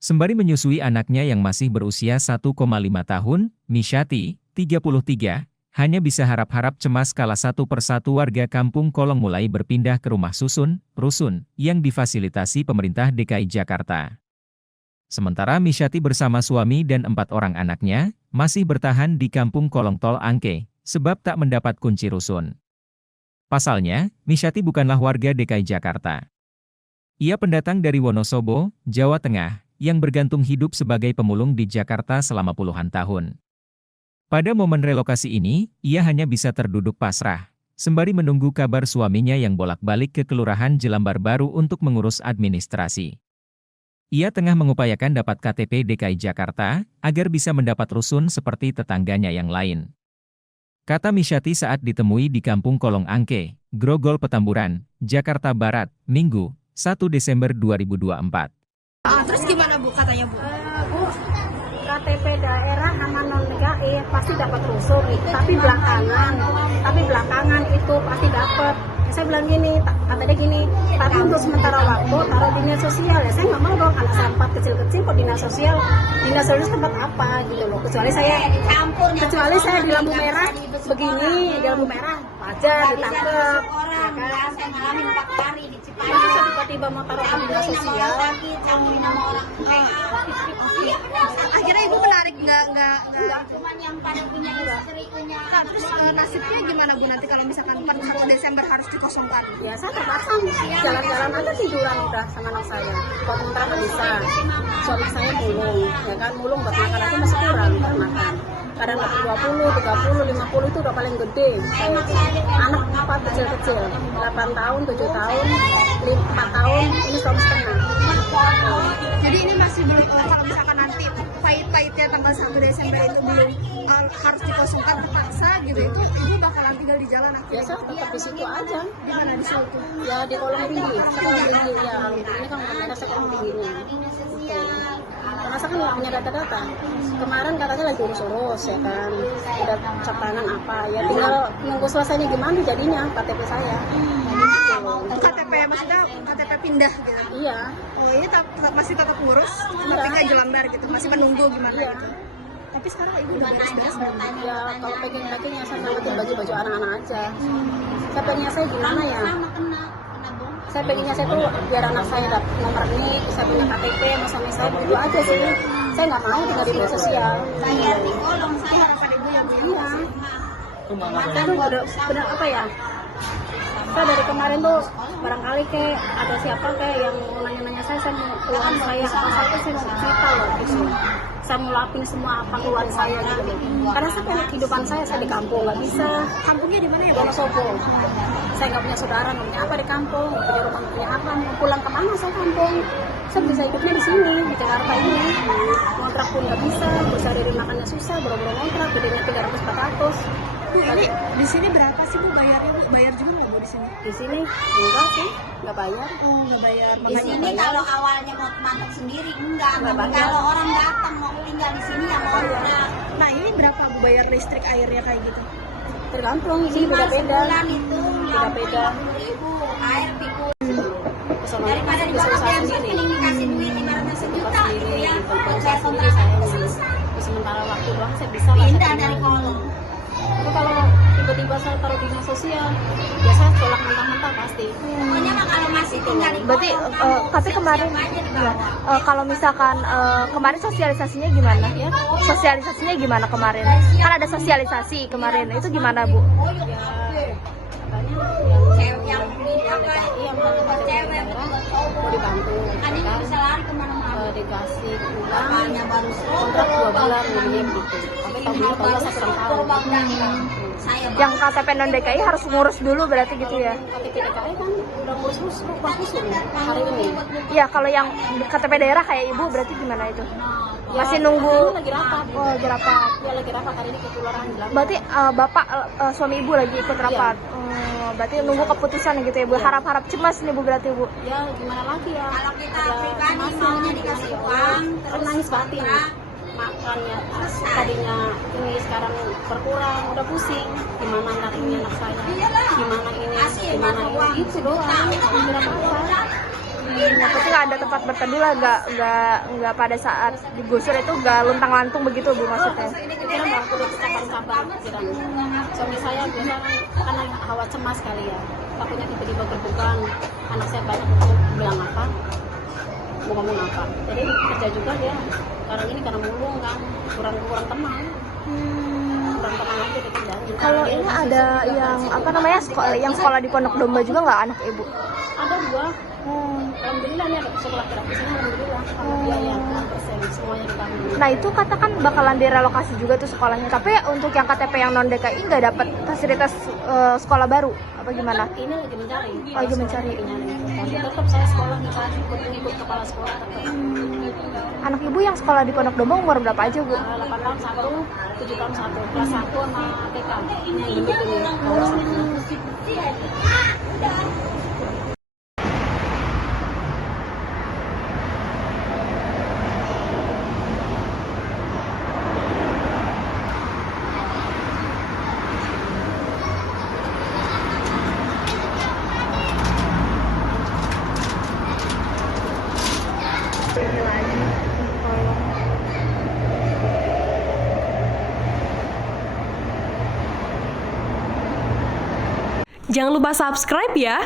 Sembari menyusui anaknya yang masih berusia 1,5 tahun, Mishyati, 33, hanya bisa harap-harap cemas kala satu persatu warga kampung Kolong mulai berpindah ke rumah susun, rusun, yang difasilitasi pemerintah DKI Jakarta. Sementara Mishyati bersama suami dan 4 orang anaknya, masih bertahan di kampung Kolong Tol Angke, sebab tak mendapat kunci rusun. Pasalnya, Mishyati bukanlah warga DKI Jakarta. Ia pendatang dari Wonosobo, Jawa Tengah, yang bergantung hidup sebagai pemulung di Jakarta selama puluhan tahun. Pada momen relokasi ini, ia hanya bisa terduduk pasrah, sembari menunggu kabar suaminya yang bolak-balik ke Kelurahan Jelambar Baru untuk mengurus administrasi. Ia tengah mengupayakan dapat KTP DKI Jakarta, agar bisa mendapat rusun seperti tetangganya yang lain. Kata Mishyati saat ditemui di Kampung Kolong Angke, Grogol Petamburan, Jakarta Barat, Minggu, 1 Desember 2024. Terus gimana Bu katanya Bu? Bu, KTP daerah sama non DKI pasti dapat rusun, tapi belakangan itu pasti dapat. Saya bilang gini, katanya gini, tapi untuk sementara waktu taruh dinas sosial ya. Saya nggak mau dong anak saya 4 kecil-kecil kok dinas sosial tempat apa gitu loh. Kecuali saya di lampu merah begini, di lampu merah wajar ditangkep, ya kan? Saya ngalamin 4 hari di Cipayu. Masa tiba-tiba mau taruh ke dinas sosial? Campurin sama orang. Akhirnya Ibu menarik nggak? Cuman yang pada punya istri punya. Nah, terus nasibnya gimana Bu nanti kalau misalkan 1 Desember harus dikosongkan? Ya saya terpaksa jalan-jalan aja tiduran udah sama anak saya. Kalau sementara nggak bisa. Suami saya mulung, ya kan mulung buat makan aku masih kurang buat makan. Kadang 20, 30, 50 itu udah paling gede. Saya itu. Anak 4 kecil-kecil, 8 tahun, 7 tahun, 4 tahun, ini tahun setengah. Jadi ini masih belum, kalau misalkan nanti pahit-pahitnya tanggal 1 Desember itu belum harus dikosongkan terpaksa gitu, itu Ibu bakalan tinggal di jalan akhirnya? Ya saya tetap di situ aja. Di mana di situ? Ya di kolong tinggi, sekolong tinggi ya. Ini kan ada sekolong tingginya. Karena saya kan nggak punya data-data. Kemarin katanya lagi urus-urus ya kan, udah cap tangan apa ya, tinggal nunggu selesainya gimana jadinya KTP saya. KTP maksudnya KTP pindah gitu? Iya. Oh ini masih tetap ngurus, tapi nggak Jelambar gitu, masih menunggu gimana Iya. gitu? Tapi sekarang Ibu udah beres-beres belum? Ya kalau packing-packingnya saya ngelewatin baju-baju anak-anak aja. Saya pengennya saya gimana ya? Saya pengennya saya tuh biar anak saya dapat nomor ini, bisa punya KTP, sama suami saya begitu aja sih. Saya nggak mau tinggal di dinas sosial. Saya di kolong, saya harapan Ibu yang Iya. Itu benar apa ya? Saya dari kemarin tuh barangkali kayak ada siapa kayak yang nanya-nanya saya mau keluhan saya apa saya tuh saya mau cerita loh gitu. Saya mau lapin semua apa keluhan saya gitu loh. Karena saya pengen kehidupan saya di kampung nggak bisa. kampungnya di mana ya? Wonosobo. Saya nggak punya saudara, nggak punya apa di kampung, nggak punya rumah, nggak punya apa. Mau pulang kemana saya kampung? Saya bisa hidupnya di sini di Jakarta ini. Kontrak pun nggak bisa, bisa dari makannya susah, boro-boro kontrak, gedenya 300-400. Bu ini di sini berapa sih Bu bayarnya Bu? Bayar juga nggak Bu di sini? Di sini enggak sih, nggak bayar. Oh nggak bayar. Di Makanya sini Kalau awalnya mau makan sendiri enggak, Nggak tapi bayar. kalau orang datang mau tinggal di sini ya mau udah Nah ini berapa Bu bayar listrik airnya kayak gitu? Tergantung sih beda-beda. sebulan itu Beda-beda. 50.000 air pikul. Soalnya Daripada di bisa sana usaha yang sendiri. mending dikasih duit 500 sejuta gitu ya. Kalau Saya usaha sendiri kontrakan saya selesai. di sementara waktu doang saya bisa lah. Pindah saya dari tinggal. kolong. Tapi kalau tiba-tiba saya taruh dinas sosial, ya saya tolak mentah-mentah pasti. Pokoknya mah kalau masih tinggal di Berarti kolong, tapi kemarin siapa aja dibawa. kalau misalkan kemarin sosialisasinya gimana? Sosialisasinya gimana kemarin? Kan ada sosialisasi kemarin. Itu gimana, Bu? Ya katanya Cewek yang apa yang mau cewek mau dibantu, kan ini bisa lari kemana-mana. dikasih uang Bapaknya baru kontrak 2 bulan begini begitu. Tapi tahunnya kalau saya kurang tahu. Saya Yang KTP non DKI harus ngurus dulu berarti gitu ya? KTP DKI kan udah ngurus bagus ini hari ini. Ya, kalau yang KTP daerah kayak Ibu berarti gimana itu? Ya, Masih nunggu. hari ini lagi rapat. Oh, lagi rapat. Ya lagi rapat hari ini ke Kelurahan Jelambar. Berarti Bapak suami Ibu lagi ikut rapat. Berarti nunggu keputusan gitu ya, Bu. Harap-harap cemas nih Bu berarti, Bu. Ya gimana lagi ya? kalau kita Ada pribadi kecemasan, maunya dikasih uang kan nangis batin. Makannya tadinya ini sekarang berkurang, udah pusing. Gimana narinya anak saya? Gimana ini? Gimana ini? Itu doang. Berapa apa? Yang penting ada tempat berteduh lah, nggak pada saat digusur itu nggak luntang-lantung begitu Bu maksudnya. Pikiran bang, udah kapan-kapan pikiran. Suami saya biasa karena hawa cemas kali ya. Takutnya tiba-tiba berbukan, anak saya banyak untuk bilang apa, mau ngomong apa. Jadi kerja juga dia. Sekarang ini karena mulung kan, kurang tenang. Kurang tenang aja di kerjanya. Kalau ini ada yang apa namanya sekolah di Pondok Domba juga nggak anak ibu? Ada 2. Alhamdulillah nih ada sekolah gratis ini, alhamdulillah sama biaya 6% semuanya ditanggung. Nah itu katakan bakalan direlokasi juga tuh sekolahnya. Tapi untuk yang KTP yang non DKI nggak dapat fasilitas sekolah baru apa gimana? Ini lagi mencari. Lagi mencari. Tapi tetap saya sekolah ikut kepala sekolah tetap. Anak ibu yang sekolah di Pondok Domba umur berapa aja Bu? 8 tahun 1, 7 tahun 1, kelas 1 sama TK. Ini begitu nih. Jangan lupa subscribe ya.